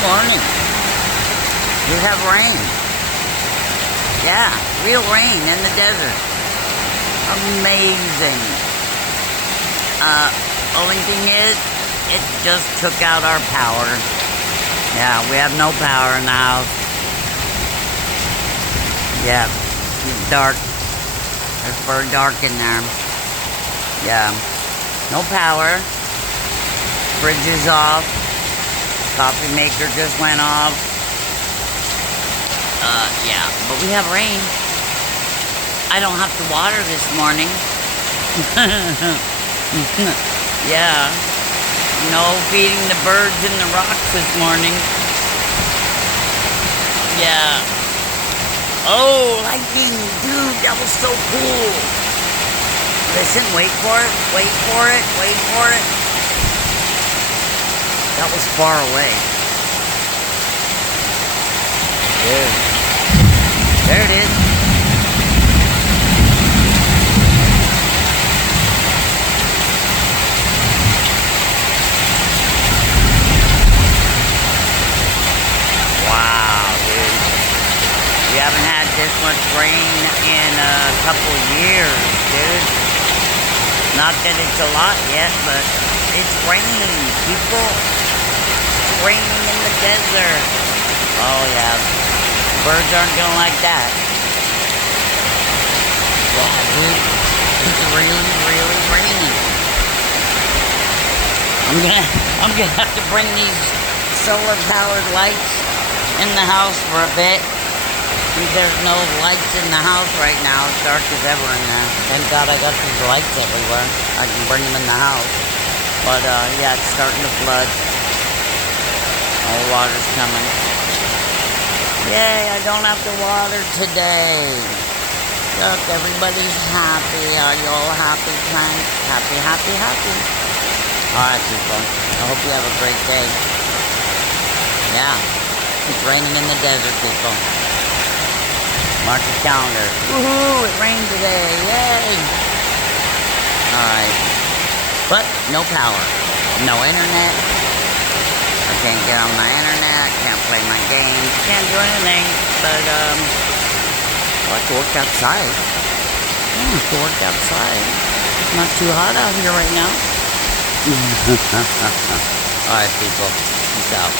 Good morning. We have rain. Yeah, real rain in the desert. Amazing. Only thing is, it just took out our power. Yeah, we have no power in the house. Yeah, it's dark. It's very dark in there. Yeah, no power. Fridge is off. Coffee maker just went off. Yeah, but we have rain. I don't have to water this morning. Yeah. No feeding the birds in the rocks this morning. Yeah. Oh, lightning, dude, that was so cool. Listen, wait for it, wait for it, wait for it. That was far away. There it is. Wow, dude. We haven't had this much rain in a couple years, dude. Not that it's a lot yet, but it's raining, people. It's raining in the desert. Oh, yeah. Birds aren't gonna like that. Wow, dude. It's really, really raining. I'm gonna have to bring these solar-powered lights in the house for a bit. There's no lights in the house right now. It's dark as ever in there. Thank God I got these lights everywhere. I can bring them in the house. But, yeah, it's starting to flood. All the water's coming. Yay, I don't have to water today. Look, everybody's happy. Are you all happy, friends? Happy, happy, happy. Alright, people. I hope you have a great day. Yeah. It's raining in the desert, people. Mark your calendar. Woohoo! It rained today. Yay! Alright. But no power. No internet. I can't get on my internet. Can't play my games. Can't do anything. But, I like to work outside. I like to work outside. It's not too hot out here right now. Alright, people. Peace out.